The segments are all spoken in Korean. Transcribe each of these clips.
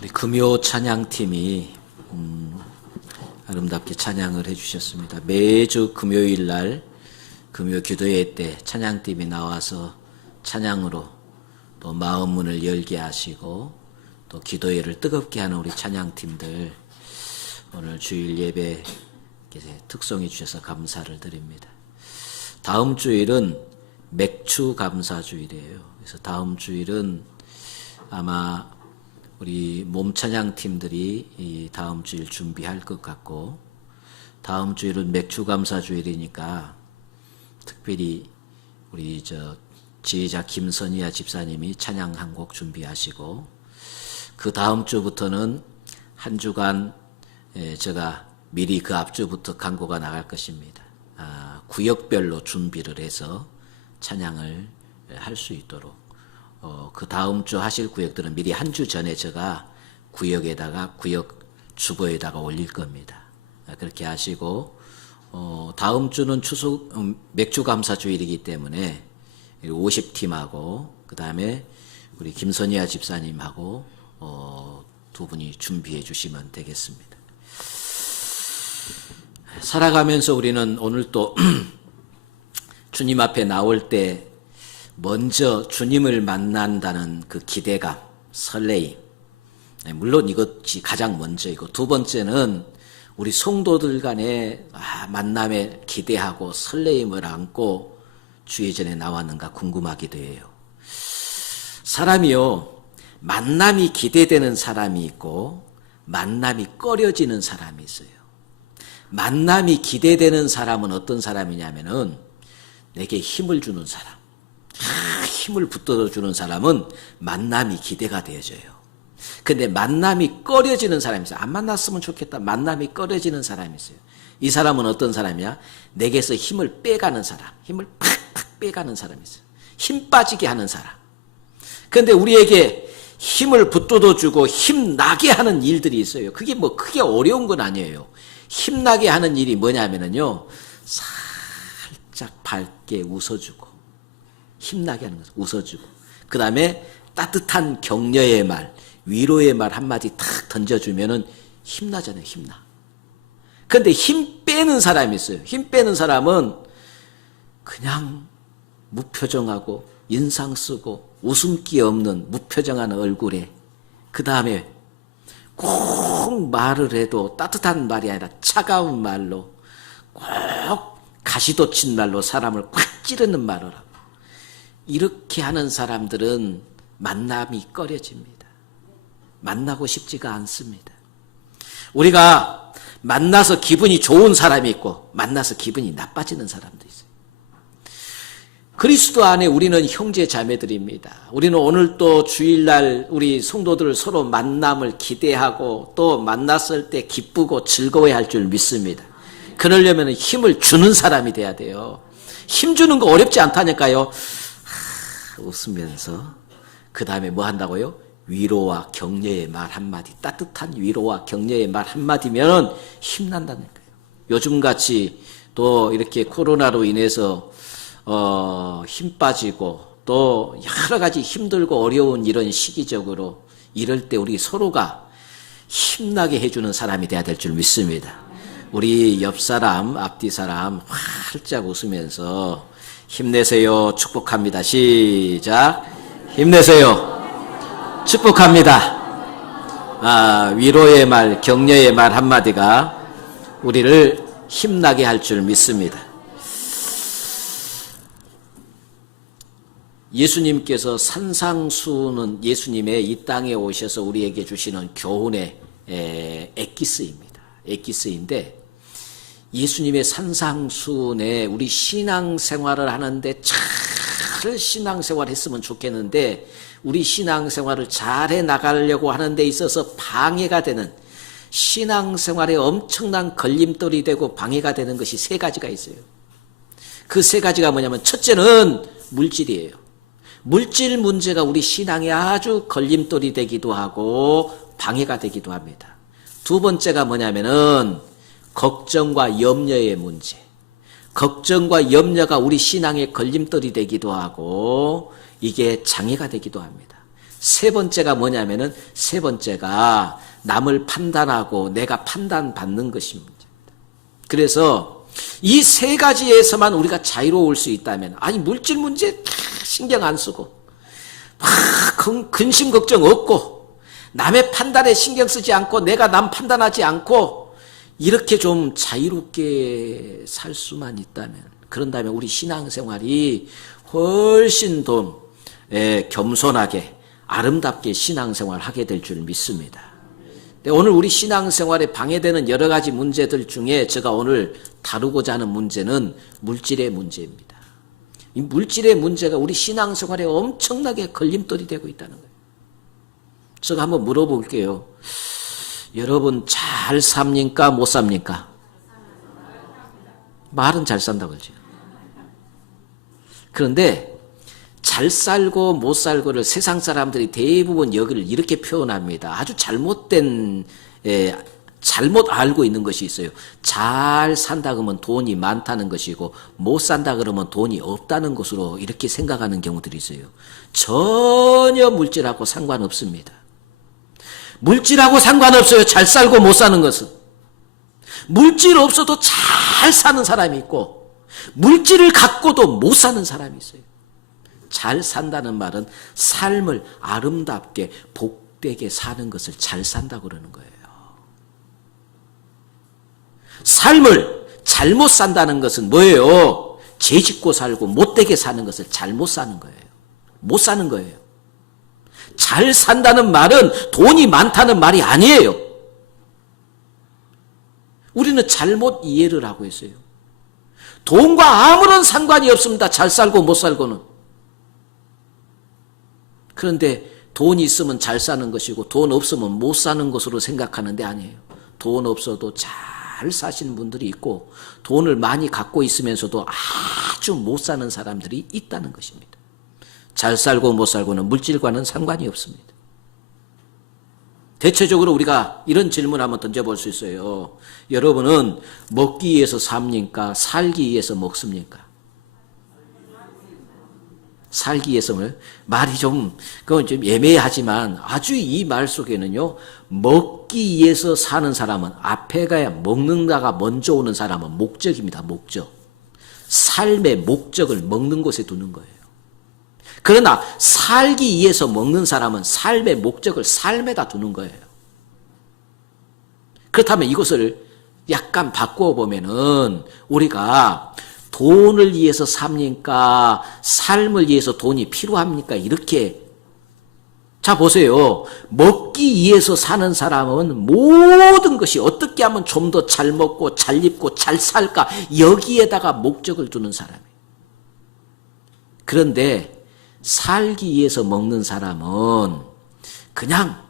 우리 금요 찬양팀이 아름답게 찬양을 해주셨습니다. 매주 금요일 날 금요 기도회 때 찬양팀이 나와서 찬양으로 또 마음 문을 열게 하시고 또 기도회를 뜨겁게 하는 우리 찬양팀들, 오늘 주일 예배 특송해 주셔서 감사를 드립니다. 다음 주일은 맥주 감사 주일이에요. 그래서 다음 주일은 아마 우리 몸 찬양 팀들이 이 다음 주일 준비할 것 같고, 다음 주일은 맥주 감사 주일이니까 특별히 우리 지휘자 김선희아 집사님이 찬양 한 곡 준비하시고, 그 다음 주부터는 한 주간 제가 미리 그 앞주부터 광고가 나갈 것입니다. 구역별로 준비를 해서 찬양을 할 수 있도록, 그 다음 주 하실 구역들은 미리 한 주 전에 제가 구역에다가 구역 주보에다가 올릴 겁니다. 그렇게 하시고, 다음 주는 맥주 감사 주일이기 때문에 50팀하고 그 다음에 우리 김선희아 집사님하고 두 분이 준비해 주시면 되겠습니다. 살아가면서 우리는 오늘 또 주님 앞에 나올 때 먼저 주님을 만난다는 그 기대감, 설레임, 물론 이것이 가장 먼저이고, 두 번째는 우리 성도들 간의 만남에 기대하고 설레임을 안고 주의 전에 나왔는가 궁금하기도 해요. 사람이요, 만남이 기대되는 사람이 있고 만남이 꺼려지는 사람이 있어요. 만남이 기대되는 사람은 어떤 사람이냐면은 내게 힘을 주는 사람, 힘을 붙들어 주는 사람은 만남이 기대가 되어져요. 근데 만남이 꺼려지는 사람이 있어요. 안 만났으면 좋겠다, 만남이 꺼려지는 사람이 있어요. 이 사람은 어떤 사람이야? 내게서 힘을 빼가는 사람, 힘을 팍팍 빼가는 사람이 있어요. 힘 빠지게 하는 사람. 근데 우리에게 힘을 붙들어 주고 힘나게 하는 일들이 있어요. 그게 뭐 크게 어려운 건 아니에요. 힘나게 하는 일이 뭐냐면요, 살짝 밝게 웃어주고, 힘나게 하는 거죠. 웃어주고, 그 다음에 따뜻한 격려의 말, 위로의 말 한마디 탁 던져주면은 힘나잖아요. 힘나. 근데 힘 빼는 사람이 있어요. 힘 빼는 사람은 그냥 무표정하고 인상 쓰고 웃음기 없는 무표정한 얼굴에, 그 다음에 꼭 말을 해도 따뜻한 말이 아니라 차가운 말로, 꼭 가시돋친 말로 사람을 꽉 찌르는 말을 하고, 이렇게 하는 사람들은 만남이 꺼려집니다. 만나고 싶지가 않습니다. 우리가 만나서 기분이 좋은 사람이 있고 만나서 기분이 나빠지는 사람도 있어요. 그리스도 안에 우리는 형제 자매들입니다. 우리는 오늘 또 주일날 우리 성도들 서로 만남을 기대하고 또 만났을 때 기쁘고 즐거워할 줄 믿습니다. 그러려면 힘을 주는 사람이 돼야 돼요. 힘 주는 거 어렵지 않다니까요. 웃으면서 그 다음에 뭐 한다고요? 위로와 격려의 말 한마디, 따뜻한 위로와 격려의 말 한마디면 힘난다니까요. 요즘같이 또 이렇게 코로나로 인해서 힘 빠지고 또 여러 가지 힘들고 어려운 이런 시기적으로, 이럴 때 우리 서로가 힘나게 해주는 사람이 돼야 될 줄 믿습니다. 우리 옆 사람, 앞뒤 사람 활짝 웃으면서 힘내세요, 축복합니다. 시작. 힘내세요, 축복합니다. 위로의 말, 격려의 말 한마디가 우리를 힘나게 할 줄 믿습니다. 예수님께서 산상수는 예수님의 이 땅에 오셔서 우리에게 주시는 교훈의 엑기스입니다. 엑기스인데, 예수님의 산상수훈에 우리 신앙생활을 하는데 잘 신앙생활 했으면 좋겠는데, 우리 신앙생활을 잘해 나가려고 하는 데 있어서 방해가 되는, 신앙생활에 엄청난 걸림돌이 되고 방해가 되는 것이 세 가지가 있어요. 그 세 가지가 뭐냐면, 첫째는 물질이에요. 물질 문제가 우리 신앙에 아주 걸림돌이 되기도 하고 방해가 되기도 합니다. 두 번째가 뭐냐면은 걱정과 염려의 문제. 걱정과 염려가 우리 신앙에 걸림돌이 되기도 하고, 이게 장애가 되기도 합니다. 세 번째가 뭐냐면은 세 번째가 남을 판단하고 내가 판단받는 것입니다. 그래서 이 세 가지에서만 우리가 자유로울 수 있다면, 아니 물질 문제 신경 안 쓰고 막 근심 걱정 없고 남의 판단에 신경 쓰지 않고 내가 남 판단하지 않고 이렇게 좀 자유롭게 살 수만 있다면, 그런다면 우리 신앙생활이 훨씬 더 겸손하게 아름답게 신앙생활 하게 될 줄 믿습니다. 오늘 우리 신앙생활에 방해되는 여러 가지 문제들 중에 제가 오늘 다루고자 하는 문제는 물질의 문제입니다. 이 물질의 문제가 우리 신앙생활에 엄청나게 걸림돌이 되고 있다는 거예요. 제가 한번 물어볼게요. 여러분 잘 삽니까? 못 삽니까? 말은 잘 산다고 그러죠. 그런데 잘 살고 못 살고를 세상 사람들이 대부분 여기를 이렇게 표현합니다. 아주 잘못된, 잘못 알고 있는 것이 있어요. 잘 산다 그러면 돈이 많다는 것이고 못 산다 그러면 돈이 없다는 것으로 이렇게 생각하는 경우들이 있어요. 전혀 물질하고 상관없습니다. 물질하고 상관없어요. 잘 살고 못 사는 것은. 물질 없어도 잘 사는 사람이 있고 물질을 갖고도 못 사는 사람이 있어요. 잘 산다는 말은 삶을 아름답게 복되게 사는 것을 잘 산다고 그러는 거예요. 삶을 잘못 산다는 것은 뭐예요? 죄짓고 살고 못되게 사는 것을 잘못 사는 거예요. 못 사는 거예요. 잘 산다는 말은 돈이 많다는 말이 아니에요. 우리는 잘못 이해를 하고 있어요. 돈과 아무런 상관이 없습니다. 잘 살고 못 살고는. 그런데 돈이 있으면 잘 사는 것이고 돈 없으면 못 사는 것으로 생각하는데 아니에요. 돈 없어도 잘 사시는 분들이 있고 돈을 많이 갖고 있으면서도 아주 못 사는 사람들이 있다는 것입니다. 잘 살고 못 살고는 물질과는 상관이 없습니다. 대체적으로 우리가 이런 질문을 한번 던져볼 수 있어요. 여러분은 먹기 위해서 삽니까? 살기 위해서 먹습니까? 살기 위해서 말이 그건 좀 애매하지만 아주 이 말 속에는요, 먹기 위해서 사는 사람은 앞에 가야 먹는다가 먼저 오는 사람은 목적입니다. 목적. 삶의 목적을 먹는 곳에 두는 거예요. 그러나 살기 위해서 먹는 사람은 삶의 목적을 삶에다 두는 거예요. 그렇다면 이것을 약간 바꾸어 보면은 우리가 돈을 위해서 삽니까? 삶을 위해서 돈이 필요합니까? 이렇게. 자, 보세요. 먹기 위해서 사는 사람은 모든 것이 어떻게 하면 좀 더 잘 먹고 잘 입고 잘 살까? 여기에다가 목적을 두는 사람이에요. 그런데 살기 위해서 먹는 사람은 그냥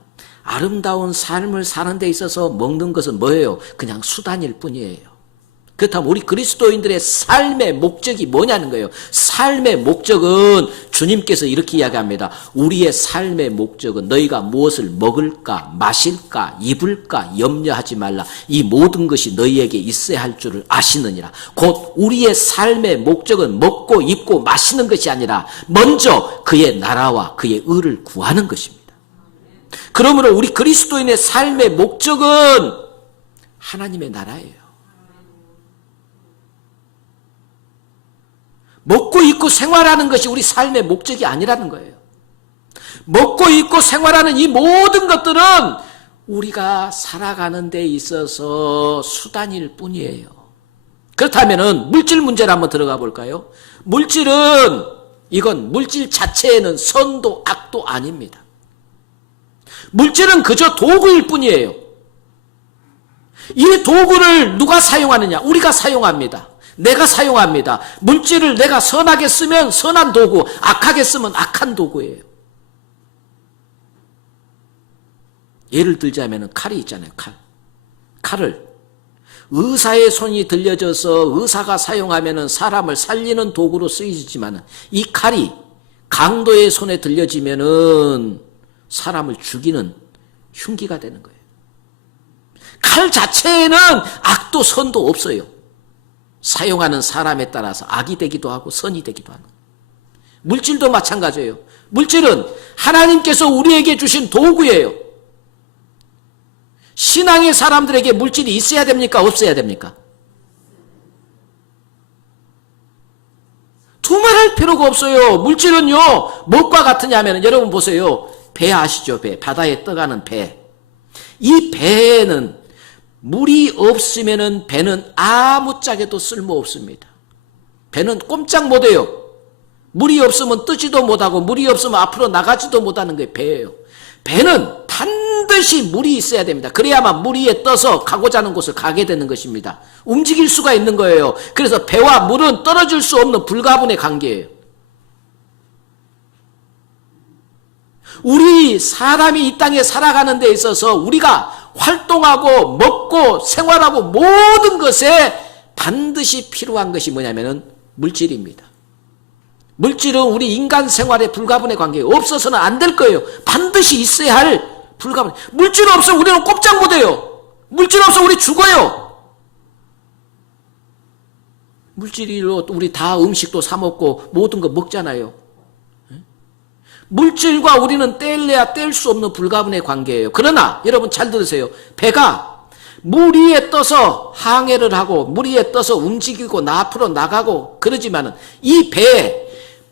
아름다운 삶을 사는 데 있어서 먹는 것은 뭐예요? 그냥 수단일 뿐이에요. 그렇다면 우리 그리스도인들의 삶의 목적이 뭐냐는 거예요. 삶의 목적은 주님께서 이렇게 이야기합니다. 우리의 삶의 목적은 너희가 무엇을 먹을까, 마실까, 입을까 염려하지 말라. 이 모든 것이 너희에게 있어야 할 줄을 아시느니라. 곧 우리의 삶의 목적은 먹고 입고 마시는 것이 아니라 먼저 그의 나라와 그의 의를 구하는 것입니다. 그러므로 우리 그리스도인의 삶의 목적은 하나님의 나라예요. 먹고 입고 생활하는 것이 우리 삶의 목적이 아니라는 거예요. 먹고 입고 생활하는 이 모든 것들은 우리가 살아가는 데 있어서 수단일 뿐이에요. 그렇다면 물질 문제를 한번 들어가 볼까요? 물질은 이건 물질 자체에는 선도 악도 아닙니다. 물질은 그저 도구일 뿐이에요. 이 도구를 누가 사용하느냐? 우리가 사용합니다. 내가 사용합니다. 물질을 내가 선하게 쓰면 선한 도구, 악하게 쓰면 악한 도구예요. 예를 들자면 칼이 있잖아요. 칼을 의사의 손이 들려져서 의사가 사용하면 사람을 살리는 도구로 쓰이지만 이 칼이 강도의 손에 들려지면 사람을 죽이는 흉기가 되는 거예요. 칼 자체에는 악도 선도 없어요. 사용하는 사람에 따라서 악이 되기도 하고 선이 되기도 하는 거예요. 물질도 마찬가지예요. 물질은 하나님께서 우리에게 주신 도구예요. 신앙의 사람들에게 물질이 있어야 됩니까? 없어야 됩니까? 두말할 필요가 없어요. 물질은요, 무엇과 같으냐 하면, 여러분 보세요. 배 아시죠? 배. 바다에 떠가는 배. 이 배에는 물이 없으면은 배는 아무짝에도 쓸모 없습니다. 배는 꼼짝 못해요. 물이 없으면 뜨지도 못하고 물이 없으면 앞으로 나가지도 못하는 게 배예요. 배는 반드시 물이 있어야 됩니다. 그래야만 물 위에 떠서 가고자 하는 곳을 가게 되는 것입니다. 움직일 수가 있는 거예요. 그래서 배와 물은 떨어질 수 없는 불가분의 관계예요. 우리 사람이 이 땅에 살아가는 데 있어서 우리가 활동하고 먹고 생활하고 모든 것에 반드시 필요한 것이 뭐냐면은 물질입니다. 물질은 우리 인간 생활의 불가분의 관계예요. 없어서는 안 될 거예요. 반드시 있어야 할 불가분의. 물질 없으면 우리는 꼼짝 못해요. 물질 없으면 우리 죽어요. 물질로 우리 다 음식도 사 먹고 모든 거 먹잖아요. 물질과 우리는 뗄래야 뗄 수 없는 불가분의 관계예요. 그러나 여러분 잘 들으세요. 배가 물 위에 떠서 항해를 하고 물 위에 떠서 움직이고 앞으로 나가고 그러지만은 이 배에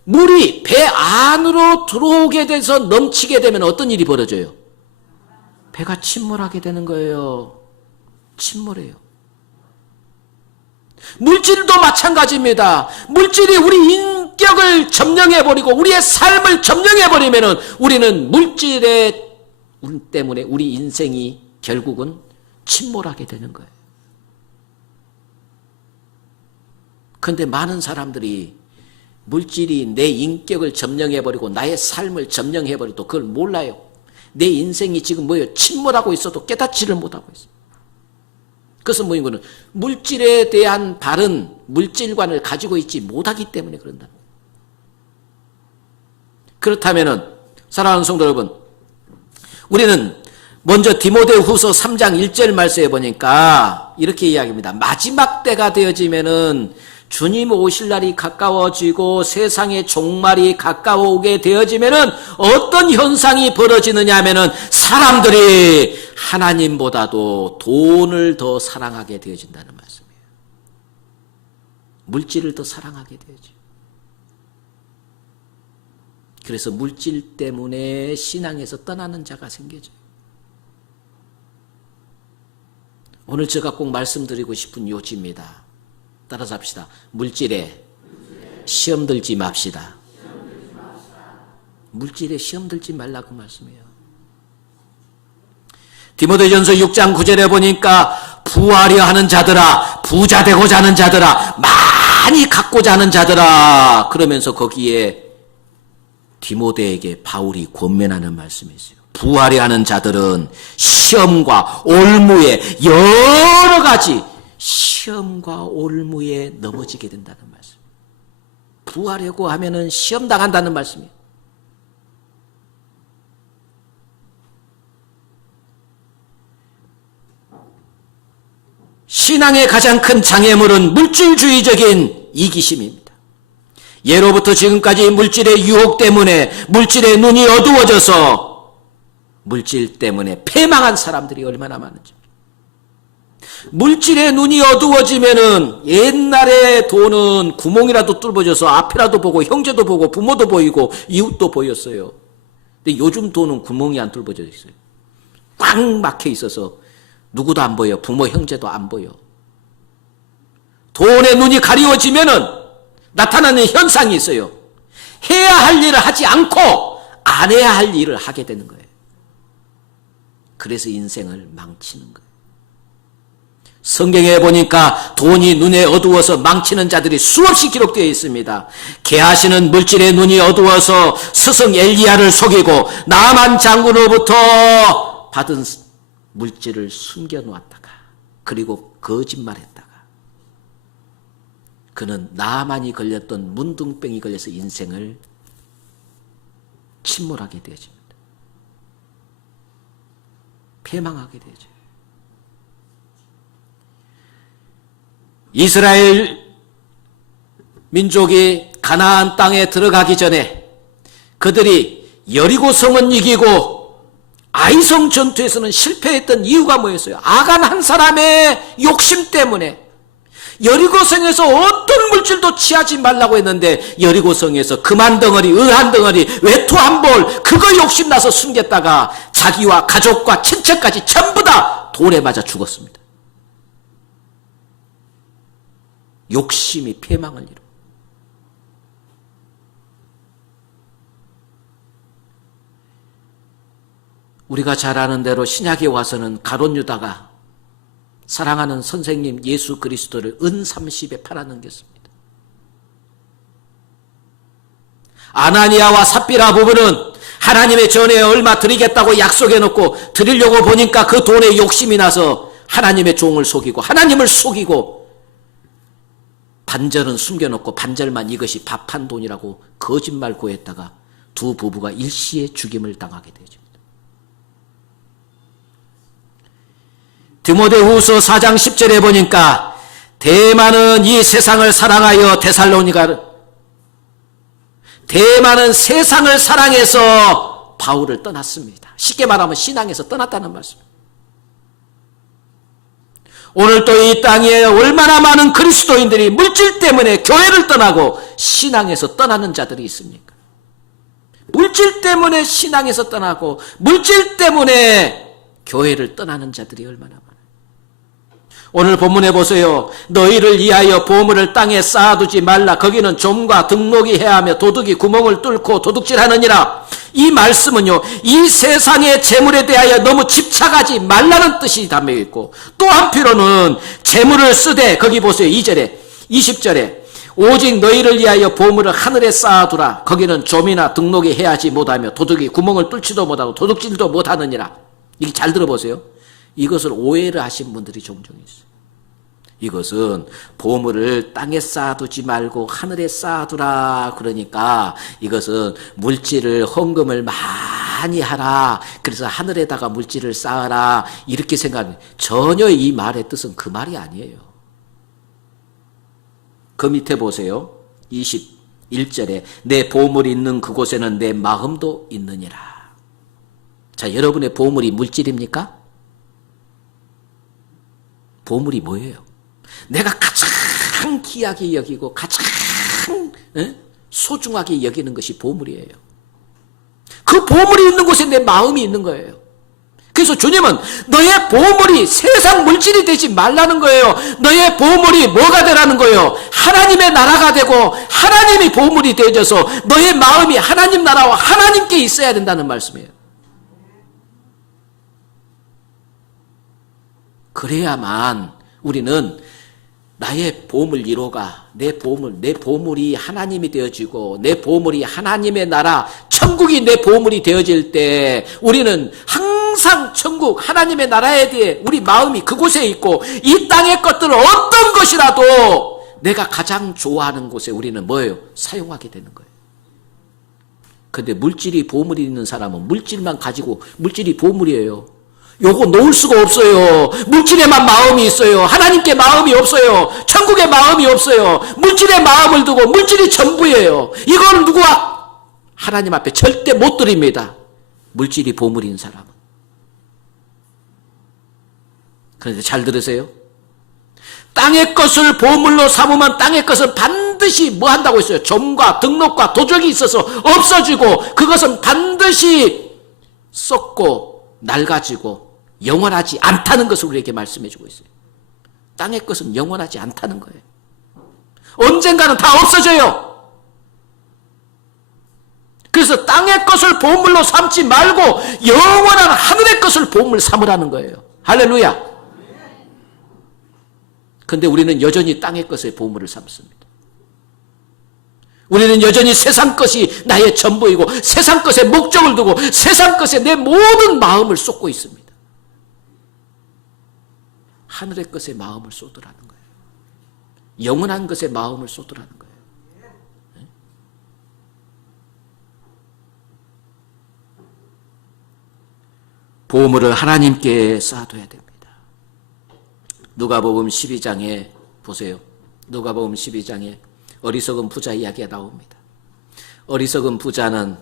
물이 배 안으로 들어오게 돼서 넘치게 되면 어떤 일이 벌어져요? 배가 침몰하게 되는 거예요. 침몰해요. 물질도 마찬가지입니다. 물질이 우리 인격을 점령해버리고 우리의 삶을 점령해버리면 우리는 물질의 운 때문에 우리 인생이 결국은 침몰하게 되는 거예요. 그런데 많은 사람들이 물질이 내 인격을 점령해버리고 나의 삶을 점령해버리도 그걸 몰라요. 내 인생이 지금 뭐예요? 침몰하고 있어도 깨닫지를 못하고 있어요. 그것은 뭐인 거는 물질에 대한 바른 물질관을 가지고 있지 못하기 때문에 그런다. 그렇다면은 사랑하는 성도 여러분, 우리는 먼저 디모데후서 3장 1절 말씀해 보니까 이렇게 이야기합니다. 마지막 때가 되어지면은 주님 오실 날이 가까워지고 세상의 종말이 가까워오게 되어지면은 어떤 현상이 벌어지느냐 하면은 사람들이 하나님보다도 돈을 더 사랑하게 되어진다는 말씀이에요. 물질을 더 사랑하게 되어져요. 그래서 물질 때문에 신앙에서 떠나는 자가 생겨져요. 오늘 제가 꼭 말씀드리고 싶은 요지입니다. 따라서 합시다. 물질에 시험 들지 맙시다. 물질에 시험 들지 말라고 말씀해요. 디모데전서 6장 9절에 보니까 부하려 하는 자들아, 부자 되고자 하는 자들아, 많이 갖고자 하는 자들아, 그러면서 거기에 디모데에게 바울이 권면하는 말씀이 있어요. 부하려 하는 자들은 시험과 올무에 여러 가지 시험과 올무에 넘어지게 된다는 말씀. 부하려고 하면은 시험 당한다는 말씀이에요. 신앙의 가장 큰 장애물은 물질주의적인 이기심입니다. 예로부터 지금까지 물질의 유혹 때문에 물질의 눈이 어두워져서 물질 때문에 패망한 사람들이 얼마나 많은지. 물질의 눈이 어두워지면은 옛날에 돈은 구멍이라도 뚫어져서 앞이라도 보고 형제도 보고 부모도 보이고 이웃도 보였어요. 근데 요즘 돈은 구멍이 안 뚫어져 있어요. 꽉 막혀 있어서 누구도 안 보여. 부모 형제도 안 보여. 돈의 눈이 가리워지면은 나타나는 현상이 있어요. 해야 할 일을 하지 않고 안 해야 할 일을 하게 되는 거예요. 그래서 인생을 망치는 거예요. 성경에 보니까 돈이 눈에 어두워서 망치는 자들이 수없이 기록되어 있습니다. 개하시는 물질의 눈이 어두워서 스승 엘리야를 속이고 나만 장군으로부터 받은 물질을 숨겨놓았다가 그리고 거짓말했다가 그는 나만이 걸렸던 문둥병이 걸려서 인생을 침몰하게 되어집니다. 패망하게 되죠. 이스라엘 민족이 가나안 땅에 들어가기 전에 그들이 여리고성은 이기고 아이성 전투에서는 실패했던 이유가 뭐였어요? 아간 한 사람의 욕심 때문에. 여리고성에서 어떤 물질도 취하지 말라고 했는데 여리고성에서 금 한 덩어리, 을 한 덩어리, 외투 한 벌 그거 욕심나서 숨겼다가 자기와 가족과 친척까지 전부 다 돌에 맞아 죽었습니다. 욕심이 패망을 이루고. 우리가 잘 아는 대로 신약에 와서는 가룟 유다가 사랑하는 선생님 예수 그리스도를 은 30에 팔아넘겼습니다. 아나니아와 삽비라 부부는 하나님의 전에 얼마 드리겠다고 약속해놓고 드리려고 보니까 그 돈에 욕심이 나서 하나님의 종을 속이고 하나님을 속이고 반절은 숨겨놓고 반절만 이것이 밥한 돈이라고 거짓말 고했다가 두 부부가 일시에 죽임을 당하게 되죠. 디모데후서 4장 10절에 보니까 대만은 이 세상을 사랑하여 대만은 세상을 사랑해서 바울을 떠났습니다. 쉽게 말하면 신앙에서 떠났다는 말씀입니다. 오늘 또 이 땅에 얼마나 많은 그리스도인들이 물질 때문에 교회를 떠나고 신앙에서 떠나는 자들이 있습니까? 물질 때문에 신앙에서 떠나고 물질 때문에 교회를 떠나는 자들이 얼마나 많아요. 오늘 본문에 보세요. 너희를 위하여 보물을 땅에 쌓아두지 말라. 거기는 좀과 등록이 해하며 도둑이 구멍을 뚫고 도둑질하느니라. 이 말씀은요, 이 세상의 재물에 대하여 너무 집착하지 말라는 뜻이 담겨 있고, 또 한편으로는 재물을 쓰되, 거기 보세요. 2절에 20절에 오직 너희를 위하여 보물을 하늘에 쌓아두라. 거기는 좀이나 등록이 해하지 못하며 도둑이 구멍을 뚫지도 못하고 도둑질도 못하느니라. 이게 잘 들어보세요. 이것을 오해를 하신 분들이 종종 있어요. 이것은 보물을 땅에 쌓아두지 말고 하늘에 쌓아두라. 그러니까 이것은 물질을 헌금을 많이 하라. 그래서 하늘에다가 물질을 쌓아라. 이렇게 생각합니다. 전혀 이 말의 뜻은 그 말이 아니에요. 그 밑에 보세요. 21절에 내 보물이 있는 그곳에는 내 마음도 있느니라. 자, 여러분의 보물이 물질입니까? 보물이 뭐예요? 내가 가장 귀하게 여기고 가장 소중하게 여기는 것이 보물이에요. 그 보물이 있는 곳에 내 마음이 있는 거예요. 그래서 주님은 너의 보물이 세상 물질이 되지 말라는 거예요. 너의 보물이 뭐가 되라는 거예요? 하나님의 나라가 되고 하나님이 보물이 되어져서 너의 마음이 하나님 나라와 하나님께 있어야 된다는 말씀이에요. 그래야만 우리는 나의 보물 1호가 내 보물이 하나님이 되어지고 내 보물이 하나님의 나라, 천국이 내 보물이 되어질 때 우리는 항상 천국, 하나님의 나라에 대해 우리 마음이 그곳에 있고 이 땅의 것들을 어떤 것이라도 내가 가장 좋아하는 곳에 우리는 뭐예요? 사용하게 되는 거예요. 근데 물질이 보물이 있는 사람은 물질만 가지고 물질이 보물이에요. 요거 놓을 수가 없어요. 물질에만 마음이 있어요. 하나님께 마음이 없어요. 천국에 마음이 없어요. 물질에 마음을 두고 물질이 전부예요. 이건 누구와? 하나님 앞에 절대 못 드립니다. 물질이 보물인 사람은. 그런데 잘 들으세요. 땅의 것을 보물로 삼으면 땅의 것은 반드시 뭐 한다고 했어요? 점과 등록과 도적이 있어서 없어지고 그것은 반드시 썩고 낡아지고 영원하지 않다는 것을 우리에게 말씀해주고 있어요. 땅의 것은 영원하지 않다는 거예요. 언젠가는 다 없어져요. 그래서 땅의 것을 보물로 삼지 말고 영원한 하늘의 것을 보물 삼으라는 거예요. 할렐루야. 그런데 우리는 여전히 땅의 것에 보물을 삼습니다. 우리는 여전히 세상 것이 나의 전부이고 세상 것에 목적을 두고 세상 것에 내 모든 마음을 쏟고 있습니다. 하늘의 것에 마음을 쏟으라는 거예요. 영원한 것에 마음을 쏟으라는 거예요. 보물을 하나님께 쌓아둬야 됩니다. 누가복음 12장에 보세요. 누가복음 12장에 어리석은 부자 이야기가 나옵니다. 어리석은 부자는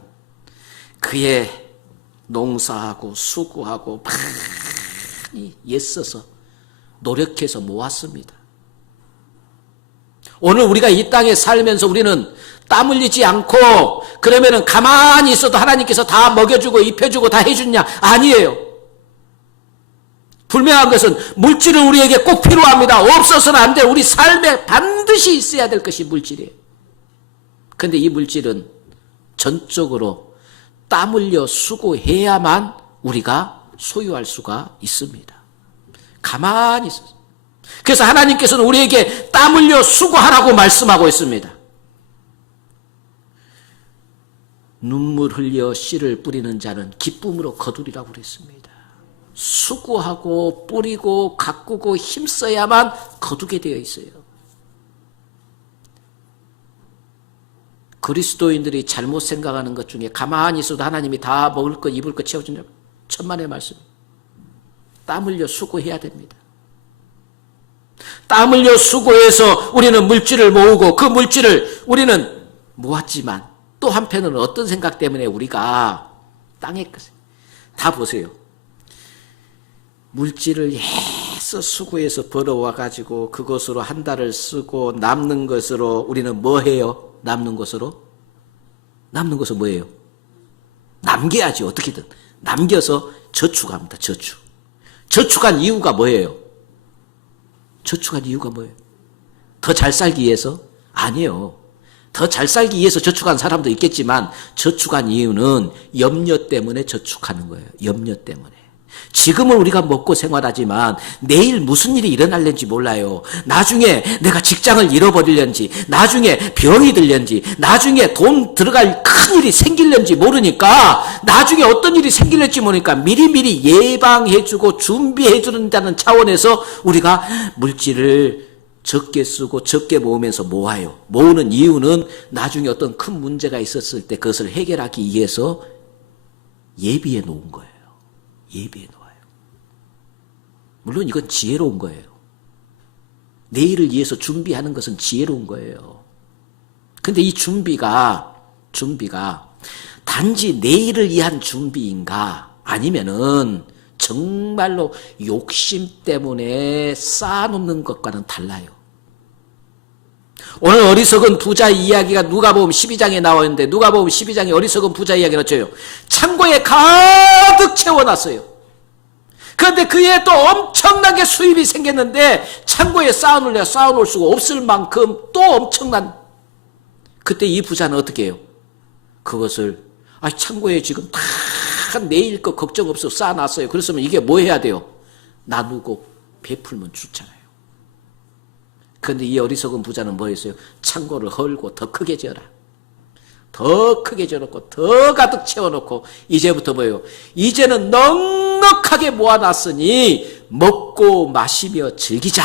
그의 농사하고 수고하고 많이 애써서 노력해서 모았습니다. 오늘 우리가 이 땅에 살면서 우리는 땀 흘리지 않고 그러면은 가만히 있어도 하나님께서 다 먹여주고 입혀주고 다 해주냐? 아니에요. 분명한 것은 물질은 우리에게 꼭 필요합니다. 없어서는 안 돼. 우리 삶에 반드시 있어야 될 것이 물질이에요. 그런데 이 물질은 전적으로 땀 흘려 수고해야만 우리가 소유할 수가 있습니다. 가만히 있어서. 그래서 하나님께서는 우리에게 땀 흘려 수고하라고 말씀하고 있습니다. 눈물 흘려 씨를 뿌리는 자는 기쁨으로 거두리라고 그랬습니다. 수고하고 뿌리고 가꾸고 힘써야만 거두게 되어 있어요. 그리스도인들이 잘못 생각하는 것 중에 가만히 있어도 하나님이 다 먹을 것 입을 것 채워준다고 천만의 말씀. 땀 흘려 수고해야 됩니다. 땀 흘려 수고해서 우리는 물질을 모으고 그 물질을 우리는 모았지만 또 한편으로는 어떤 생각 때문에 우리가 땅에 것을 다 보세요. 물질을 애써 수고해서 벌어와가지고 그것으로 한 달을 쓰고 남는 것으로 우리는 뭐 해요? 남는 것으로? 남는 것은 뭐예요? 남겨야지 어떻게든. 남겨서 저축합니다. 저축. 저축한 이유가 뭐예요? 저축한 이유가 뭐예요? 더 잘 살기 위해서? 아니에요. 더 잘 살기 위해서 저축한 사람도 있겠지만 저축한 이유는 염려 때문에 저축하는 거예요. 염려 때문에. 지금은 우리가 먹고 생활하지만 내일 무슨 일이 일어날는지 몰라요. 나중에 내가 직장을 잃어버리려는지, 나중에 병이 들려는지, 나중에 돈 들어갈 큰 일이 생길는지 모르니까, 나중에 어떤 일이 생길는지 모르니까 미리미리 예방해주고 준비해주는다는 차원에서 우리가 물질을 적게 쓰고 적게 모으면서 모아요. 모으는 이유는 나중에 어떤 큰 문제가 있었을 때 그것을 해결하기 위해서 예비해 놓은 거예요. 예비해 놓아요. 물론 이건 지혜로운 거예요. 내일을 위해서 준비하는 것은 지혜로운 거예요. 근데 이 준비가 단지 내일을 위한 준비인가? 아니면은 정말로 욕심 때문에 쌓아놓는 것과는 달라요. 오늘 어리석은 부자 이야기가 누가복음 12장에 나와 있는데 누가복음 12장에 어리석은 부자 이야기가 어쩌요? 창고에 가득 채워놨어요. 그런데 그에 또 엄청나게 수입이 생겼는데 창고에 쌓아놓을 수가 없을 만큼 또 엄청난. 그때 이 부자는 어떻게 해요? 그것을 창고에 지금 다 내일 거 걱정 없어 쌓아놨어요. 그랬으면 이게 뭐 해야 돼요? 나누고 베풀면 좋잖아요. 그런데 이 어리석은 부자는 뭐 했어요? 창고를 헐고 더 크게 지어라. 더 크게 지어놓고 더 가득 채워놓고 이제부터 뭐예요? 이제는 넉넉하게 모아놨으니 먹고 마시며 즐기자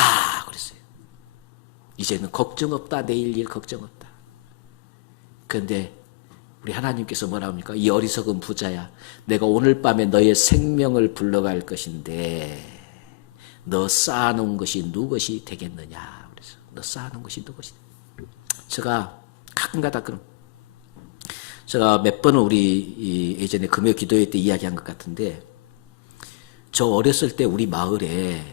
그랬어요. 이제는 걱정 없다. 내일 일 걱정 없다. 그런데 우리 하나님께서 뭐라 합니까? 이 어리석은 부자야, 내가 오늘 밤에 너의 생명을 불러갈 것인데 너 쌓아놓은 것이 누것이 되겠느냐. 그래서 너 쌓아놓은 것이 누것이. 제가 가끔가다 그럼 제가 몇 번은 우리 예전에 금요 기도회 때 이야기한 것 같은데, 저 어렸을 때 우리 마을에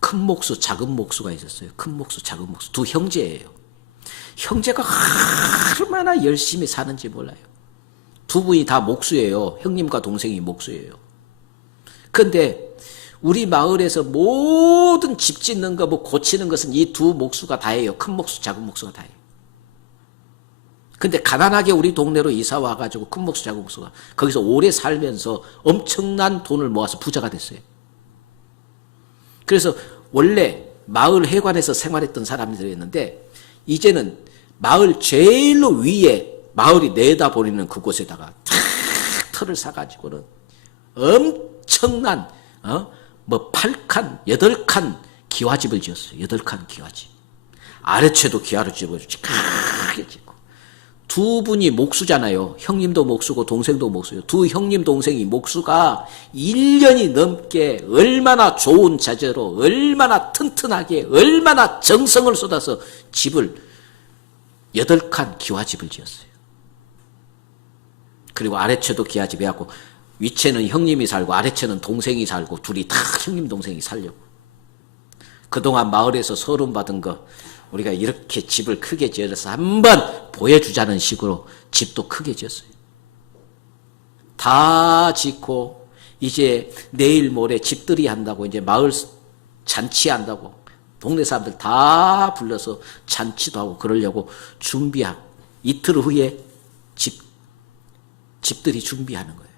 큰 목수, 작은 목수가 있었어요. 큰 목수, 작은 목수. 두 형제예요. 형제가 얼마나 열심히 사는지 몰라요. 두 분이 다 목수예요. 형님과 동생이 목수예요. 그런데 우리 마을에서 모든 집 짓는 거, 뭐 고치는 것은 이 두 목수가 다 해요. 큰 목수, 작은 목수가 다 해요. 근데 가난하게 우리 동네로 이사 와가지고 큰 목수, 작은 목수가 거기서 오래 살면서 엄청난 돈을 모아서 부자가 됐어요. 그래서 원래 마을 회관에서 생활했던 사람들이었는데 이제는 마을 제일로 위에 마을이 내다보이는 그곳에다가 트랙터를 사가지고는 엄청난 8칸, 8칸 기와집을 지었어요. 8칸 기와집. 아래채도 기와집을 크게 짓고. 두 분이 목수잖아요. 형님도 목수고 동생도 목수예요. 두 형님 동생이 목수가 1년이 넘게 얼마나 좋은 자재로 얼마나 튼튼하게 얼마나 정성을 쏟아서 집을 8칸 기와집을 지었어요. 그리고 아래채도 기와집 해갖고 위채는 형님이 살고 아래채는 동생이 살고 둘이 다 형님 동생이 살려고. 그동안 마을에서 소름받은 거 우리가 이렇게 집을 크게 지어서 한번 보여주자는 식으로 집도 크게 지었어요. 다 짓고 이제 내일 모레 집들이 한다고 이제 마을 잔치한다고 동네 사람들 다 불러서 잔치도 하고 그러려고 준비하고 이틀 후에 집들이 준비하는 거예요.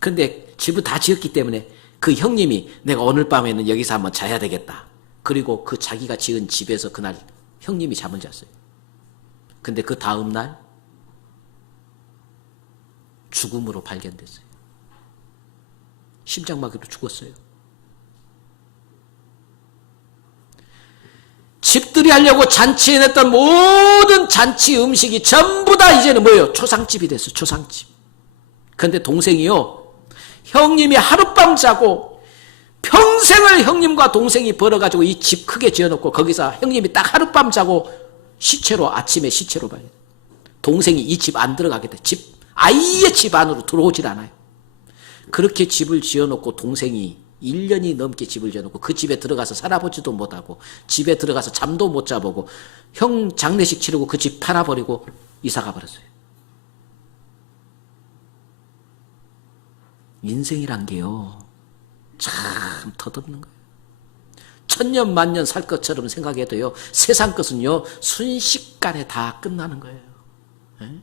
근데 집을 다 지었기 때문에 그 형님이 내가 오늘 밤에는 여기서 한번 자야 되겠다. 그리고 그 자기가 지은 집에서 그날 형님이 잠을 잤어요. 근데 그 다음 날 죽음으로 발견됐어요. 심장마비로 죽었어요. 집들이 하려고 잔치해냈던 모든 잔치 음식이 전부 다 이제는 뭐예요? 초상집이 됐어요. 초상집. 근데 동생이요. 형님이 하룻밤 자고 평생을 형님과 동생이 벌어가지고 이 집 크게 지어놓고 거기서 형님이 딱 하룻밤 자고 아침에 시체로 발견. 동생이 이 집 안 들어가게 돼. 아예 집 안으로 들어오질 않아요. 그렇게 집을 지어놓고 동생이 1년이 넘게 집을 지어놓고 그 집에 들어가서 살아보지도 못하고 집에 들어가서 잠도 못 자보고 형 장례식 치르고 그 집 팔아버리고 이사가 버렸어요. 인생이란 게요. 참 터득는 거예요. 천년 만년 살 것처럼 생각해도요. 세상 것은요. 순식간에 다 끝나는 거예요. 네?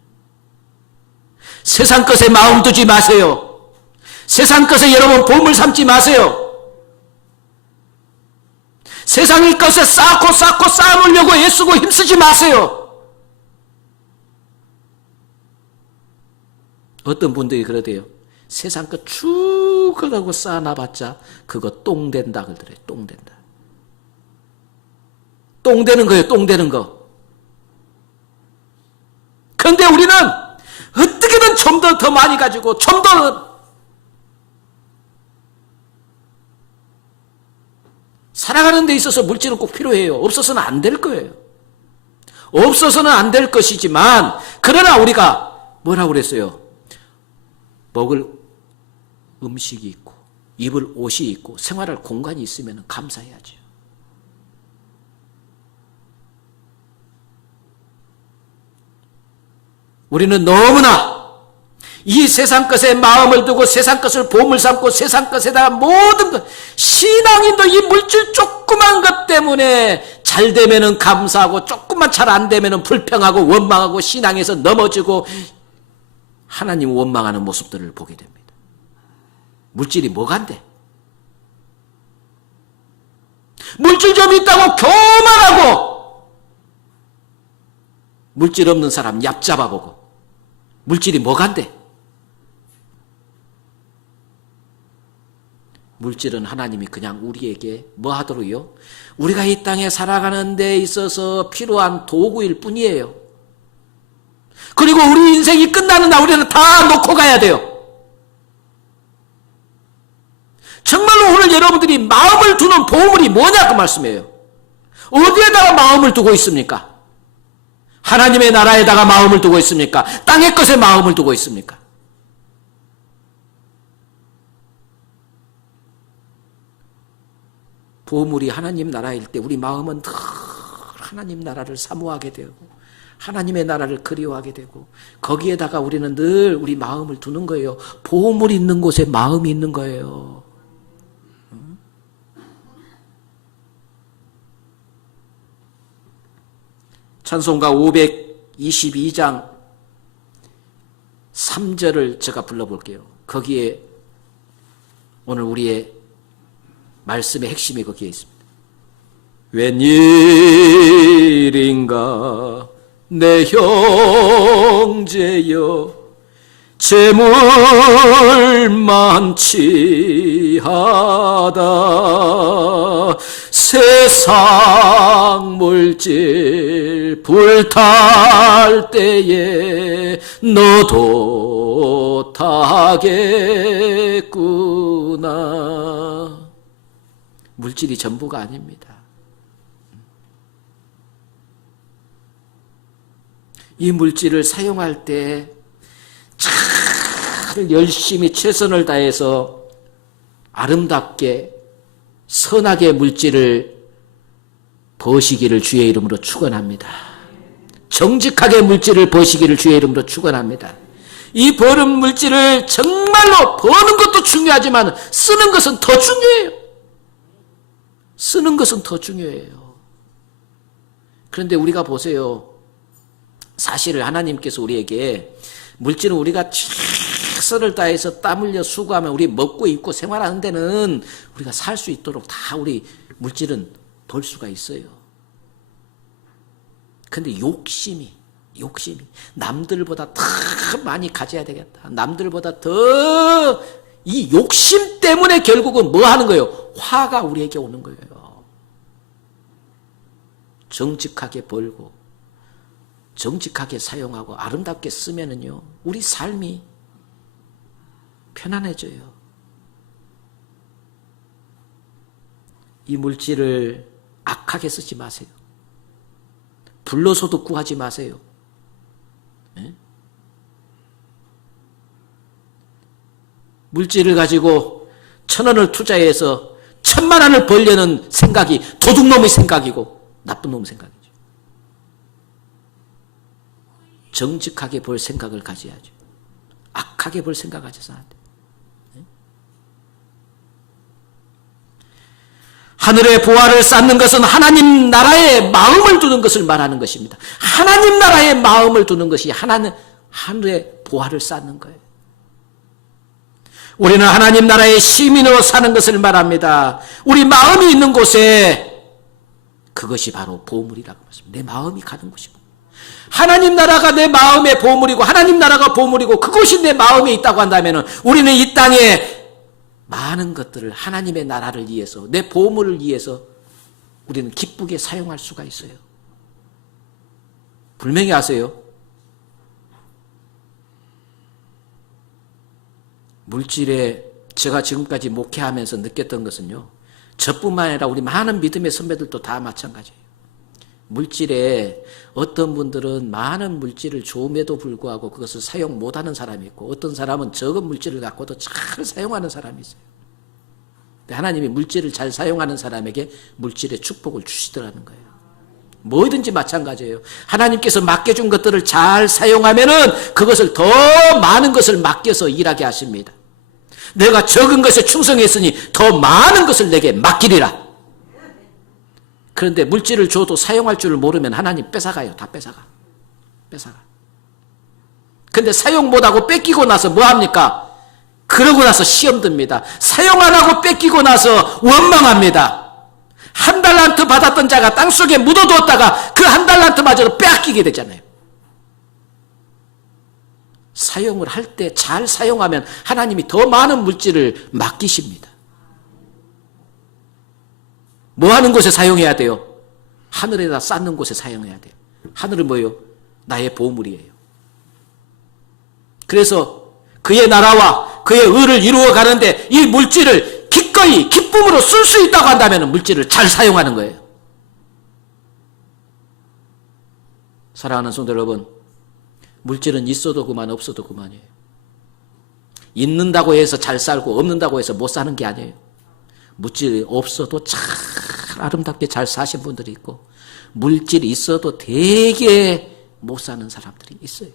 세상 것에 마음 두지 마세요. 세상 것에 여러분 보물 삼지 마세요. 세상의 것에 쌓고 쌓으려고 애쓰고 힘쓰지 마세요. 어떤 분들이 그러대요. 세상 것 쭉 가고 쌓아놔봤자 그거 똥 된다 그러더래요. 똥 된다. 똥 되는 거예요. 똥 되는 거. 그런데 우리는 어떻게든 좀 더 많이 가지고 좀 더 살아가는 데 있어서 물질은 꼭 필요해요. 없어서는 안 될 거예요. 없어서는 안 될 것이지만 그러나 우리가 뭐라고 그랬어요? 먹을 음식이 있고 입을 옷이 있고 생활할 공간이 있으면 감사해야죠. 우리는 너무나 이 세상 것에 마음을 두고 세상 것을 보물 삼고 세상 것에다가 모든 것 신앙인도 이 물질 조그만 것 때문에 잘 되면은 감사하고 조금만 잘 안 되면은 불평하고 원망하고 신앙에서 넘어지고 하나님 원망하는 모습들을 보게 됩니다. 물질이 뭐가 안 돼? 물질 좀 있다고 교만하고 물질 없는 사람 얍잡아보고 물질이 뭐가 안 돼? 물질은 하나님이 그냥 우리에게 뭐 하도록요? 우리가 이 땅에 살아가는 데 있어서 필요한 도구일 뿐이에요. 그리고 우리 인생이 끝나는 날 우리는 다 놓고 가야 돼요. 정말로 오늘 여러분들이 마음을 두는 보물이 뭐냐 그 말씀이에요. 어디에다가 마음을 두고 있습니까? 하나님의 나라에다가 마음을 두고 있습니까? 땅의 것에 마음을 두고 있습니까? 보물이 하나님 나라일 때 우리 마음은 늘 하나님 나라를 사모하게 되고 하나님의 나라를 그리워하게 되고 거기에다가 우리는 늘 우리 마음을 두는 거예요. 보물이 있는 곳에 마음이 있는 거예요. 찬송가 522장 3절을 제가 불러볼게요. 거기에 오늘 우리의 말씀의 핵심이 거기에 있습니다. 웬일인가 내 형제여 재물 많지 하다 세상 물질 불탈 때에 너도 타겠구나. 물질이 전부가 아닙니다. 이 물질을 사용할 때 잘 열심히 최선을 다해서 아름답게 선하게 물질을 버시기를 주의 이름으로 축원합니다. 정직하게 물질을 버시기를 주의 이름으로 축원합니다. 이 버는 물질을 정말로 버는 것도 중요하지만 쓰는 것은 더 중요해요. 쓰는 것은 더 중요해요. 그런데 우리가 보세요. 사실 하나님께서 우리에게 물질은 우리가 최선을 다해서 땀 흘려 수고하면 우리 먹고 입고 생활하는 데는 우리가 살 수 있도록 다 우리 물질은 벌 수가 있어요. 근데 욕심이 남들보다 더 많이 가져야 되겠다. 남들보다 더 이 욕심 때문에 결국은 뭐 하는 거예요? 화가 우리에게 오는 거예요. 정직하게 벌고 정직하게 사용하고 아름답게 쓰면은요, 우리 삶이 편안해져요. 이 물질을 악하게 쓰지 마세요. 불로소득 구하지 마세요. 네? 물질을 가지고 1,000원을 투자해서 1,000,000원을 벌려는 생각이 도둑놈의 생각이고 나쁜 놈의 생각이죠. 정직하게 벌 생각을 가져야죠. 악하게 벌 생각 가져서는 안 돼요. 하늘의 보화를 쌓는 것은 하나님 나라에 마음을 두는 것을 말하는 것입니다. 하나님 나라에 마음을 두는 것이 하늘의 보화를 쌓는 거예요. 우리는 하나님 나라의 시민으로 사는 것을 말합니다. 우리 마음이 있는 곳에 그것이 바로 보물이라고 말씀합니다. 내 마음이 가는 곳이고 하나님 나라가 내 마음의 보물이고 하나님 나라가 보물이고 그것이 내 마음에 있다고 한다면 우리는 이 땅에 많은 것들을 하나님의 나라를 위해서 내 보물을 위해서 우리는 기쁘게 사용할 수가 있어요. 분명히 아세요. 물질에 제가 지금까지 목회하면서 느꼈던 것은요. 저뿐만 아니라 우리 많은 믿음의 선배들도 다 마찬가지예요. 물질에 어떤 분들은 많은 물질을 줌에도 불구하고 그것을 사용 못하는 사람이 있고 어떤 사람은 적은 물질을 갖고도 잘 사용하는 사람이 있어요. 근데 하나님이 물질을 잘 사용하는 사람에게 물질의 축복을 주시더라는 거예요. 뭐든지 마찬가지예요. 하나님께서 맡겨준 것들을 잘 사용하면은 그것을 더 많은 것을 맡겨서 일하게 하십니다. 내가 적은 것에 충성했으니 더 많은 것을 내게 맡기리라. 그런데 물질을 줘도 사용할 줄을 모르면 하나님 뺏어가요. 다 뺏어가. 근데 사용 못하고 뺏기고 나서 뭐합니까? 그러고 나서 시험 듭니다. 사용 안 하고 뺏기고 나서 원망합니다. 1달란트 받았던 자가 땅속에 묻어두었다가 그 1달란트마저도 빼앗기게 되잖아요. 사용을 할 때 잘 사용하면 하나님이 더 많은 물질을 맡기십니다. 뭐 하는 곳에 사용해야 돼요? 하늘에다 쌓는 곳에 사용해야 돼요. 하늘은 뭐예요? 나의 보물이에요. 그래서 그의 나라와 그의 의를 이루어 가는데 이 물질을 기꺼이 기쁨으로 쓸 수 있다고 한다면 물질을 잘 사용하는 거예요. 사랑하는 성도 여러분, 물질은 있어도 그만 없어도 그만이에요. 있는다고 해서 잘 살고 없는다고 해서 못 사는 게 아니에요. 물질이 없어도 참 아름답게 잘 사신 분들이 있고 물질이 있어도 되게 못 사는 사람들이 있어요.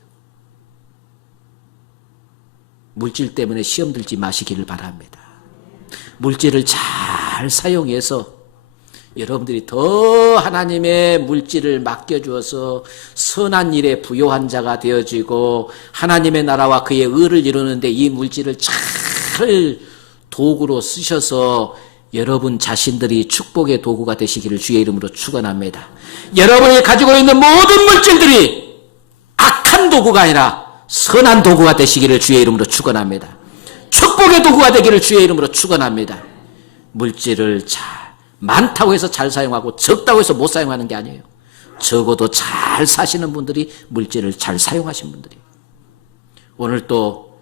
물질 때문에 시험 들지 마시기를 바랍니다. 물질을 잘 사용해서 여러분들이 더 하나님의 물질을 맡겨주어서 선한 일에 부요한 자가 되어지고 하나님의 나라와 그의 의를 이루는데 이 물질을 잘 도구로 쓰셔서 여러분 자신들이 축복의 도구가 되시기를 주의 이름으로 축원합니다. 여러분이 가지고 있는 모든 물질들이 악한 도구가 아니라 선한 도구가 되시기를 주의 이름으로 축원합니다. 축복의 도구가 되기를 주의 이름으로 축원합니다. 물질을 많다고 해서 잘 사용하고 적다고 해서 못 사용하는 게 아니에요. 적어도 잘 사시는 분들이 물질을 잘 사용하신 분들이 오늘 또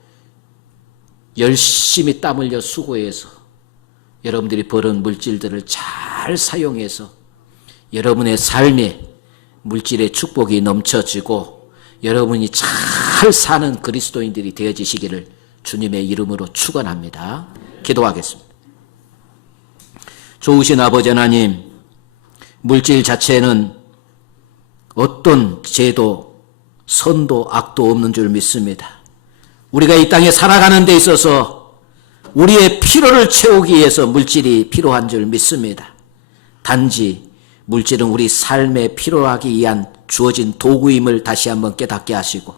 열심히 땀 흘려 수고해서 여러분들이 버는 물질들을 잘 사용해서 여러분의 삶에 물질의 축복이 넘쳐지고 여러분이 잘 사는 그리스도인들이 되어지시기를 주님의 이름으로 축원합니다. 기도하겠습니다. 좋으신 아버지 하나님, 물질 자체는 어떤 죄도 선도 악도 없는 줄 믿습니다. 우리가 이 땅에 살아가는 데 있어서 우리의 필요를 채우기 위해서 물질이 필요한 줄 믿습니다. 단지 물질은 우리 삶에 필요하기 위한 주어진 도구임을 다시 한번 깨닫게 하시고,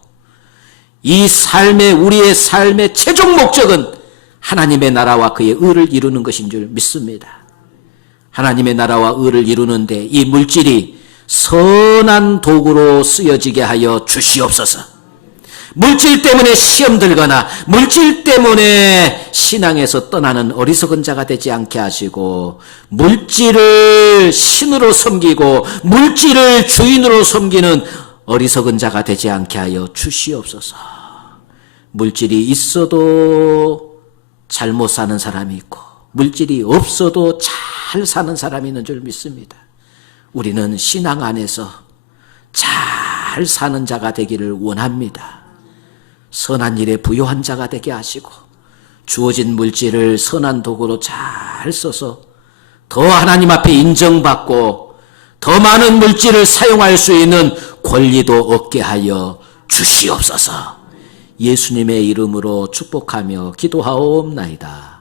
이 우리의 삶의 최종 목적은 하나님의 나라와 그의 의를 이루는 것인 줄 믿습니다. 하나님의 나라와 의를 이루는데 이 물질이 선한 도구로 쓰여지게 하여 주시옵소서. 물질 때문에 시험 들거나 물질 때문에 신앙에서 떠나는 어리석은 자가 되지 않게 하시고, 물질을 신으로 섬기고 물질을 주인으로 섬기는 어리석은 자가 되지 않게 하여 주시옵소서. 물질이 있어도 잘못 사는 사람이 있고 물질이 없어도 잘 사는 사람이 있는 줄 믿습니다. 우리는 신앙 안에서 잘 사는 자가 되기를 원합니다. 선한 일에 부요한 자가 되게 하시고, 주어진 물질을 선한 도구로 잘 써서 더 하나님 앞에 인정받고 더 많은 물질을 사용할 수 있는 권리도 얻게 하여 주시옵소서. 예수님의 이름으로 축복하며 기도하옵나이다.